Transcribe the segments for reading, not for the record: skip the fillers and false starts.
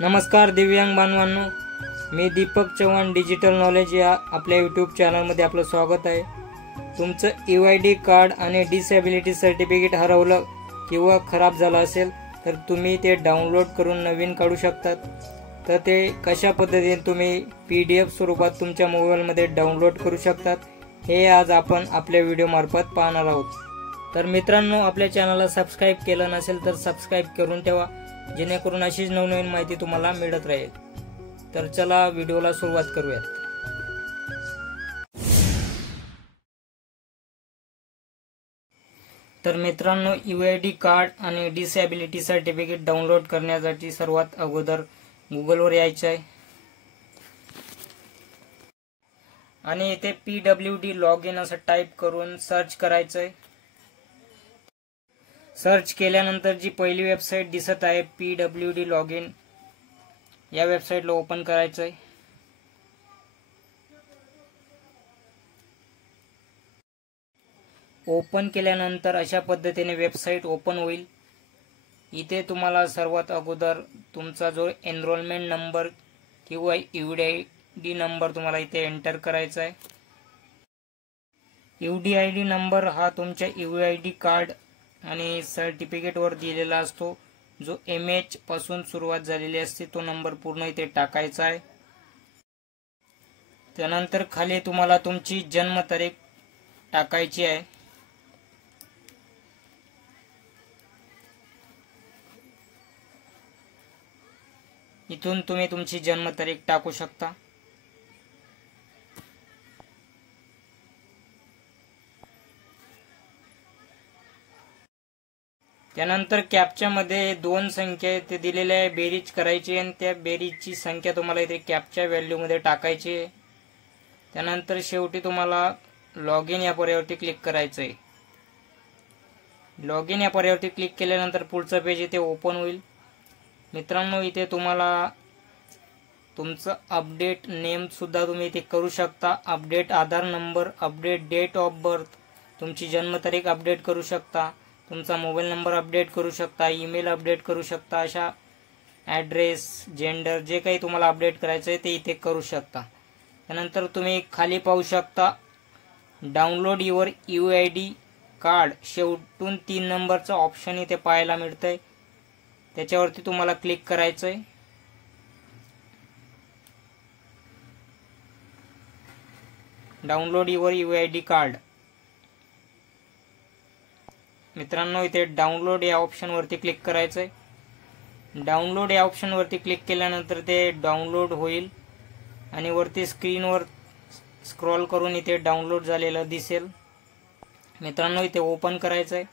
नमस्कार दिव्यांग बांधवांनो, मी दीपक चव्हाण डिजिटल नॉलेज या आपल्या यूट्यूब चॅनलमध्ये आपलं स्वागत आहे। तुमचं UID कार्ड आणि डिसेबिलिटी सर्टिफिकेट हरवलं किंवा खराब झालं असेल तर तुम्ही ते डाउनलोड करून नवीन काढू शकतात। तर ते कशा पद्धतीने तुम्ही PDF स्वरूपात तुमच्या मोबाईलमध्ये डाउनलोड करू शकतात हे आज आपण आपल्या व्हिडिओ मार्फत पाहणार आहोत। तर मित्रांनो, आपल्या चॅनलला सबस्क्राइब केलं नसेल तर सबस्क्राइब करून ठेवा, जेणेकरून अशीच नवनवीन माहिती तुम्हाला मिळत राहील। तर चला व्हिडिओला सुरुवात करूयात। तर मित्रांनो, UID कार्ड आणि डिसेबिलिटी सर्टिफिकेट डाउनलोड करण्यासाठी सर्वात अगोदर गुगलवर यायचं आहे आणि इथे PWD लॉगिन असं टाइप करून सर्च करायचं आहे। सर्च केल्यानंतर जी पहिली वेबसाईट दिसत आहे PWD लॉगिन, या वेबसाईटला ओपन करायचं आहे। ओपन केल्यानंतर अशा पद्धतीने वेबसाईट ओपन होईल। इथे तुम्हाला सर्वात अगोदर तुमचा जो एनरोलमेंट नंबर किंवा UID नंबर तुम्हाला इथे एंटर करायचा आहे। UID नंबर हा तुमच्या UID कार्ड आणि सर्टिफिकेट वर दिलेला असतो, जो MH पासून सुरुवात झालेली असते। तो नंबर पूर्ण इथे टाकायचा आहे। त्यानंतर खाली तुम्हाला तुमची जन्मतारीख टाकायची आहे। इथून तुम्ही तुमची जन्मतारीख टाकू शकता। त्यानंतर कॅप्चा मध्ये दोन संख्या इथे दिलेल्या आहे, बेरीज करायची आणि त्या बेरीजची संख्या तुम्हाला इथे कॅप्चा व्हॅल्यू मध्ये टाकायची आहे। त्यानंतर शेवटी तुम्हाला लॉगिन या पर्यायावरती क्लिक करायचं आहे। लॉगिन या पर्यायावरती क्लिक केल्यानंतर पुढचं पेज इथे ओपन होईल। मित्रांनो, इथे तुम्हाला तुमचं अपडेट नेम सुद्धा तुम्ही इथे करू शकता। Update Aadhaar number, update date of birth, तुमची जन्मतारीख अपडेट करू शकता, तुमचा मोबाईल नंबर अपडेट करू शकता, ईमेल अपडेट करू शकता। अशा ॲड्रेस, जेंडर जे काही तुम्हाला अपडेट करायचं आहे ते इथे करू शकता। त्यानंतर तुम्ही खाली पाहू शकता डाउनलोड युअर UID कार्ड, शेवटून 3 नंबरचं ऑप्शन इथे पाहायला मिळतंय। त्याच्यावरती तुम्हाला क्लिक करायचं आहे। Download your UID card. मित्रांनो, इथे डाउनलोड या ऑप्शन वरती क्लिक करायचं आहे। डाउनलोड या ऑप्शन वरती क्लिक केल्यानंतर ते डाउनलोड होईल आणि वरती स्क्रीनवर स्क्रॉल करून इथे डाउनलोड झालेलं दिसेल। मित्रांनो, इथे ओपन करायचं आहे।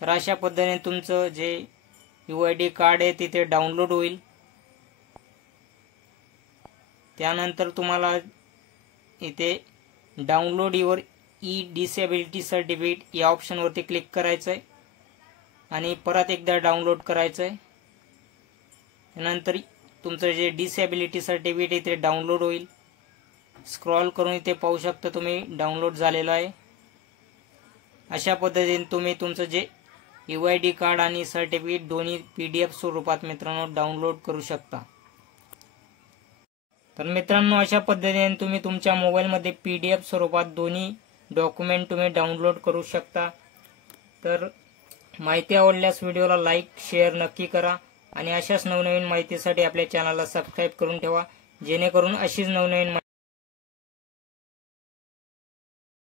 तर अशा पद्धतीने तुमचं जे UID कार्ड आहे तिथे डाउनलोड होईल। त्यानंतर तुम्हाला इथे डाउनलोड युअर डिसेबिलिटी सर्टिफिकेट या ऑप्शन वरती क्लिक करायचं आहे आणि परत एकदा डाउनलोड करायचं आहे। त्यानंतर तुमचं जे डिसेबिलिटी सर्टिफिकेट इथे डाउनलोड होईल। स्क्रॉल करून इथे पाहू शकता तुम्ही डाउनलोड झालेलं आहे। अशा पद्धतीने तुम्ही तुमचं जे UID कार्ड आणि सर्टिफिकेट दोन्ही PDF स्वरूपात मित्रांनो डाउनलोड करू शकता। तर मित्रांनो, अशा पद्धतीने तुम्ही तुमच्या मोबाईलमध्ये PDF स्वरूपात दोन्ही डॉक्युमेंट तुम्ही डाउनलोड करू शकता। तर माहिती आवडल्यास व्हिडिओला लाईक शेअर नक्की करा आणि अशाच नवनवीन माहितीसाठी आपल्या चॅनलला सबस्क्राइब करून ठेवा, जेणेकरून अशीच नवनवीन